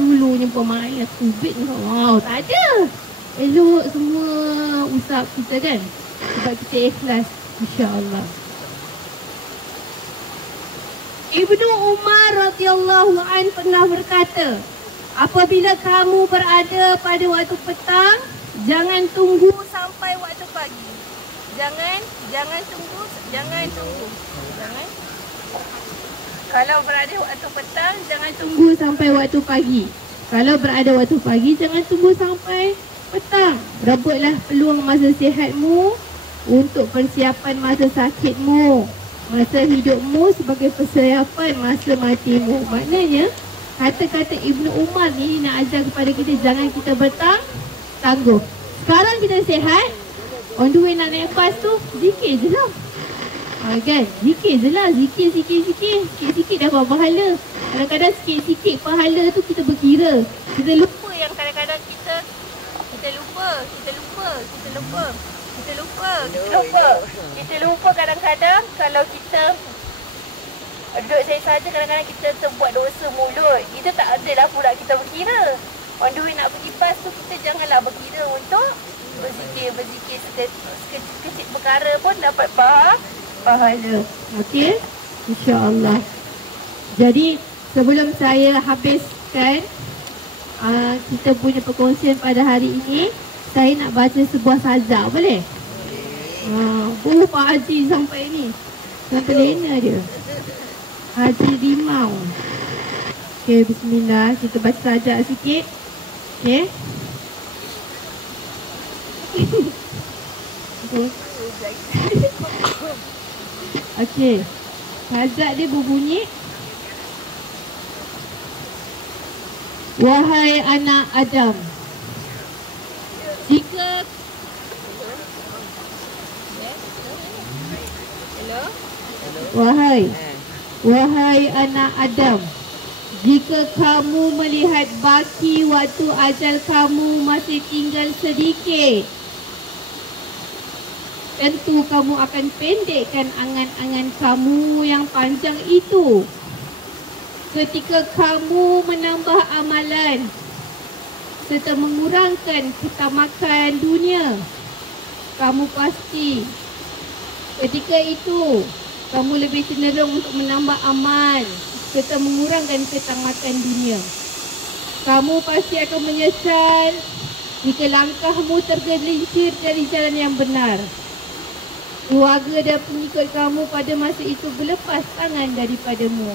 Dulunya pemain cubit ni. Tak ada. Elok semua usap kita, kan? Sebab kita ikhlas, insya-Allah. Ibnu Umar radhiyallahu an pernah berkata, apabila kamu berada pada waktu petang, jangan tunggu sampai waktu pagi. Jangan tunggu. Kalau berada waktu petang, jangan tunggu sampai waktu pagi. Kalau berada waktu pagi, jangan tunggu sampai petang. Rebutlah peluang masa sihatmu untuk persiapan masa sakitmu, masa hidupmu sebagai persiapan masa matimu. Maknanya, kata-kata Ibnu Umar ni nak ajar kepada kita, jangan kita bertangguh. Sekarang kita sihat, on the way nak naik bas tu, zikir je lah. Kan? Zikir je lah. Zikir. Sikit-sikit dah buat pahala. Kadang-kadang sikit-sikit pahala tu kita berkira. Kita lupa yang kadang-kadang kita lupa kadang-kadang kalau kita duduk saja kadang-kadang kita terbuat dosa mulut. Kita tak adalah pula kita berkira. On the way nak pergi bas tu, kita janganlah berkira untuk berzikir sekecil perkara pun dapat pahala. Okey? InsyaAllah. Jadi sebelum saya habiskan kita punya perkongsian pada hari ini, saya nak baca sebuah sajak, boleh? Pak Haji sampai ni. Sampai lena dia. Haji Limau. Okey, bismillah. Kita baca sajak sikit. Okey. Okey. Sajak dia berbunyi, wahai anak Adam, jika Wahai anak Adam, jika kamu melihat baki waktu ajal kamu masih tinggal sedikit, tentu kamu akan pendekkan angan-angan kamu yang panjang itu. Ketika kamu menambah amalan serta mengurangkan ketamakan dunia, kamu pasti ketika itu kamu lebih cenderung untuk menambah amal serta mengurangkan ketamakan dunia. Kamu pasti akan menyesal jika langkahmu tergelincir dari jalan yang benar. Keluarga dan pengikut kamu pada masa itu berlepas tangan daripadamu.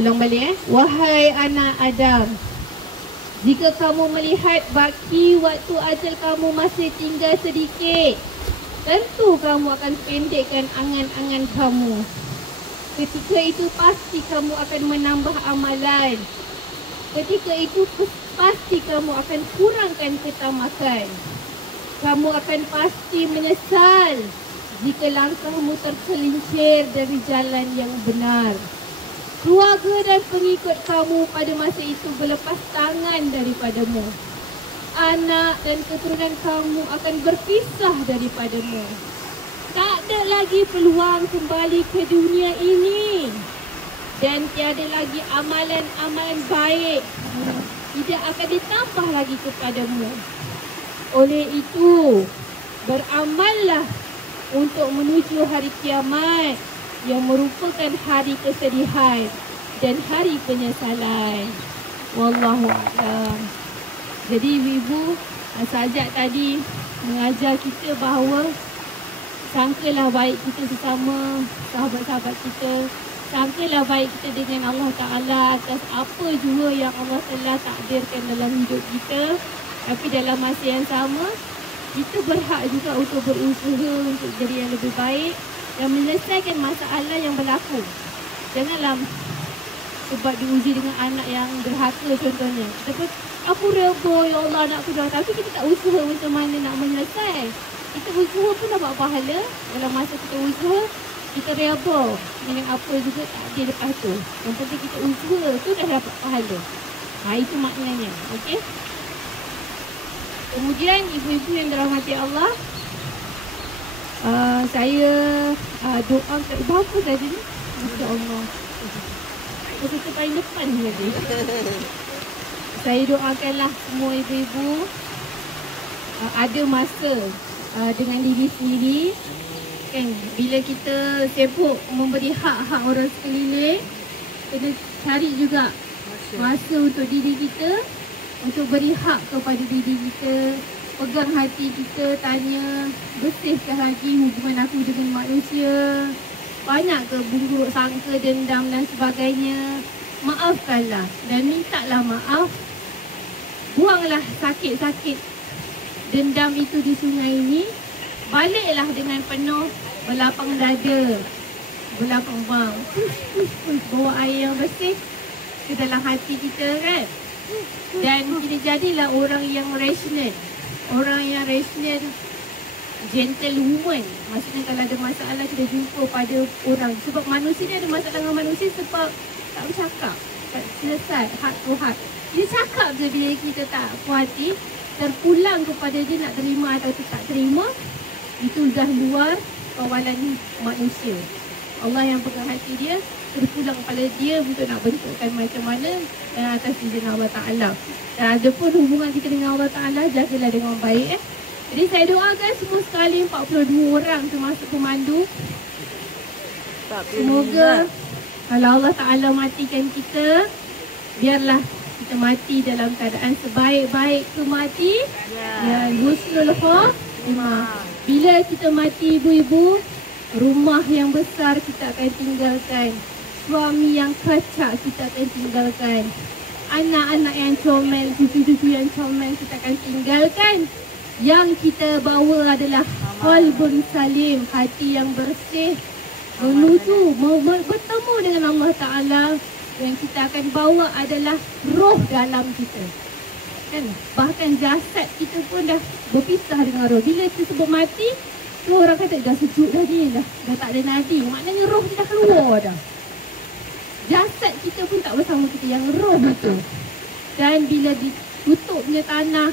Ulang balik Wahai anak Adam, jika kamu melihat baki waktu ajal kamu masih tinggal sedikit, tentu kamu akan pendekkan angan-angan kamu. Ketika itu pasti kamu akan menambah amalan. Ketika itu pasti kamu akan kurangkan ketamakan. Kamu akan pasti menyesal jika langkahmu tergelincir dari jalan yang benar. Keluarga dan pengikut kamu pada masa itu berlepas tangan daripadamu. Anak dan keturunan kamu akan berpisah daripadamu. Tak ada lagi peluang kembali ke dunia ini. Dan tiada lagi amalan-amalan baik tidak akan ditambah lagi kepadamu. Oleh itu, beramallah untuk menuju hari kiamat yang merupakan hari kesedihan dan hari penyesalan. Wallahu a'lam. Jadi ibu, sajak tadi mengajar kita bahawa sangkalah baik kita sesama sahabat-sahabat kita. Sangkalah baik kita dengan Allah Ta'ala atas apa jua yang Allah telah takdirkan dalam hidup kita. Tapi dalam masa yang sama, kita berhak juga untuk berusaha untuk jadi yang lebih baik dan menyelesaikan masalah yang berlaku. Janganlah sebab diuji dengan anak yang derhaka contohnya. Kita aku reba, ya Allah anakku dah. Tapi kita tak usaha macam mana nak menyelesai. Kita usaha pun dapat pahala. Dalam masa kita usaha, kita reba dengan apa juga tak ada lepas tu. Yang penting kita usaha tu dah dapat pahala. Itu maknanya. Okey. Kemudian ibu-ibu yang dirahmati Allah, saya doa berapa tadi ni? InsyaAllah. Kita paling depan lagi. Saya doakanlah semua ibu-ibu ada masa dengan diri sendiri Kan, bila kita sibuk memberi hak-hak orang sekeliling, kena cari juga masa untuk diri kita, untuk beri hak kepada diri kita. Pegang hati kita, tanya, bersihkah lagi hubungan aku dengan manusia? Banyak ke buruk sangka, dendam dan sebagainya? Maafkanlah dan mintalah maaf. Buanglah sakit-sakit dendam itu di sungai ini. Baliklah dengan penuh berlapang dada, berlapang bang. Bawa air yang bersih ke dalam hati kita, kan? Dan kita jadilah orang yang rasional. Orang yang rasional, gentlewoman. Maksudnya kalau ada masalah kita jumpa pada orang. Sebab manusia ni ada masalah dengan manusia sebab tak bercakap, tak selesai, heart to heart. Dia cakap je bila kita tak puas hati, terpulang kepada dia nak terima atau tak terima. Itu dah luar kawalan manusia. Allah yang pegang hati dia, terpulang kepada dia untuk nak bentukkan macam mana atas izin Allah Ta'ala. Dan ada pun hubungan kita dengan Allah Ta'ala, jagalah dengan baik. Jadi saya doakan semua sekali 42 orang termasuk pemandu. Semoga kalau Allah Ta'ala matikan kita, biarlah kita mati dalam keadaan sebaik-baik kemati. Ya, husnul khatimah. Bila kita mati ibu-ibu, rumah yang besar kita akan tinggalkan. Suami yang kacak kita akan tinggalkan. Anak-anak yang comel, cucu-cucu yang comel kita akan tinggalkan. Yang kita bawa adalah qalbun salim, hati yang bersih, menuju bertemu dengan Allah Ta'ala. Yang kita akan bawa adalah roh dalam kita, kan? Bahkan jasad kita pun dah berpisah dengan roh. Bila kita sebut mati, tu orang kata dah sejuk dah ni, dah tak ada nadi. Maknanya roh dia dah keluar dah. Jasad kita pun tak bersama kita, yang roh itu. Dan bila ditutup punya tanah,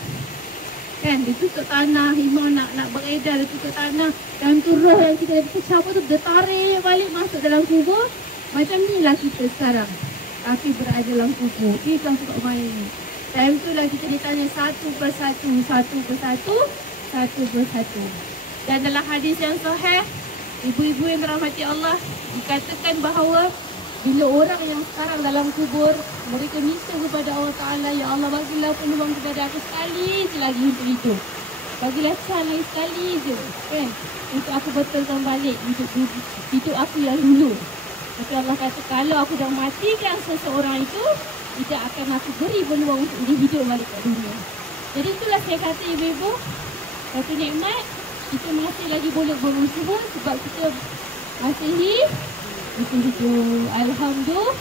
kan, ditutup tanah, imam nak beredar, ditutup tanah, dan tu roh yang kita pecah tu dia tarik balik masuk dalam kubur. Macam ni lah kita sekarang, kaki berada dalam kubur. Kita suka main ni. Time tu lah kita ditanya satu persatu. Dan dalam hadis yang sahih, ibu-ibu yang dirahmati Allah, dikatakan bahawa bila orang yang sekarang dalam kubur, mereka minta kepada Allah Ta'ala, ya Allah, bagilah peluang kepada aku sekali je lagi untuk hidup. Bagilah chance lagi sekali je, kan, untuk aku betulkan balik hidup aku yang dulu. Tapi Allah kata, kalau aku dah matikan seseorang itu, tidak akan aku beri peluang untuk dia hidup balik ke dunia. Jadi itulah saya kata ibu-ibu, satu nikmat, kita masih lagi boleh berusaha sebab kita masih hidup. Alhamdulillah.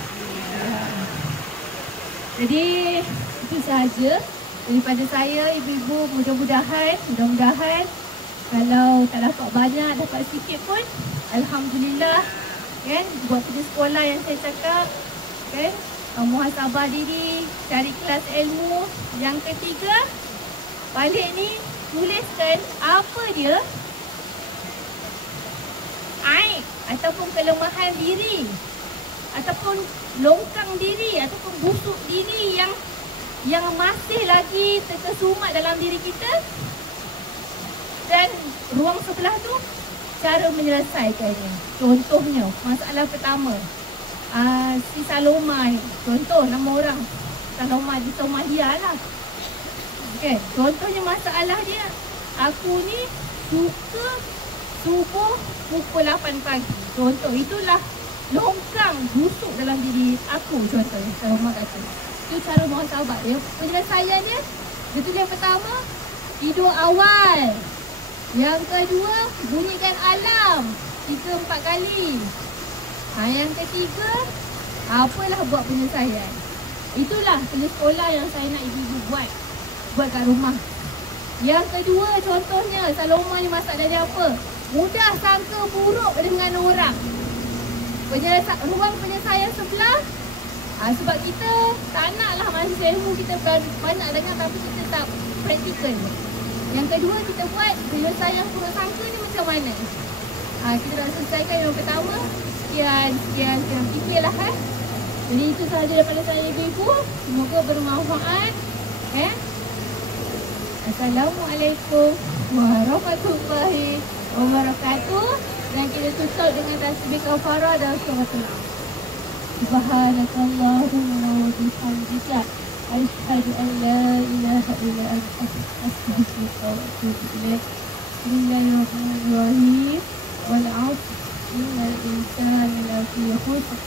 Jadi itu sahaja daripada saya ibu-ibu. Mudah-mudahan kalau tak dapat banyak, dapat sikit pun alhamdulillah, kan? Buat kerja sekolah yang saya cakap, kan? Muhasabah diri, cari kelas ilmu. Yang ketiga, balik ni tuliskan apa dia aib ataupun kelemahan diri, ataupun longkang diri, ataupun busuk diri yang masih lagi terkesumat dalam diri kita. Dan ruang sebelah tu cara menyelesaikannya. Contohnya, masalah pertama, si Saloma, contoh nama orang Saloma di Somalia lah, okay. Contohnya masalah dia, aku ni suka subuh pukul 8 pagi. Contoh, itulah longkang busuk dalam diri aku. Contohnya Saloma kata, itu cara muhasabah dia. Penyelesaiannya, dia tulis yang pertama, tidur awal. Yang kedua, bunyikan alarm 3-4 kali. Yang ketiga, apalah buat penyelesaian. Itulah kerja sekolah yang saya nak ibu-ibu buat kat rumah. Yang kedua, contohnya Saloma ni masak dari apa? Mudah sangka buruk dengan orang. Ruang penyelesaian sebelah, sebab kita tak naklah mahasiswa ilmu kita banyak dengar tapi kita tak praktikal. Yang kedua, kita buat penyelesaian buruk sangka ni macam mana? Kita dah selesaikan yang pertama. Sekian. Fikirlah, Jadi itu sahaja daripada saya ibu-ibu. Semoga bermanfaat. Assalamualaikum warahmatullahi wabarakatuh. tutup dengan tasbih kafarah dan surah Al-Asr. Subhanakallahumma wa bihamdika asyhadu an la ilaha illa anta astaghfiruka wa atubu ilaik. Bismillahirrahmanirrahim. Wal 'asr innal insana lafi khusr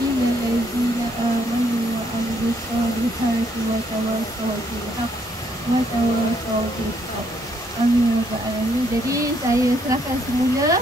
illa allazina amanu wa 'amilus solihati wa tawassaw bil haqq wa tawassaw bis sabr. Amin ya rabbal alamin. Jadi saya serahkan semula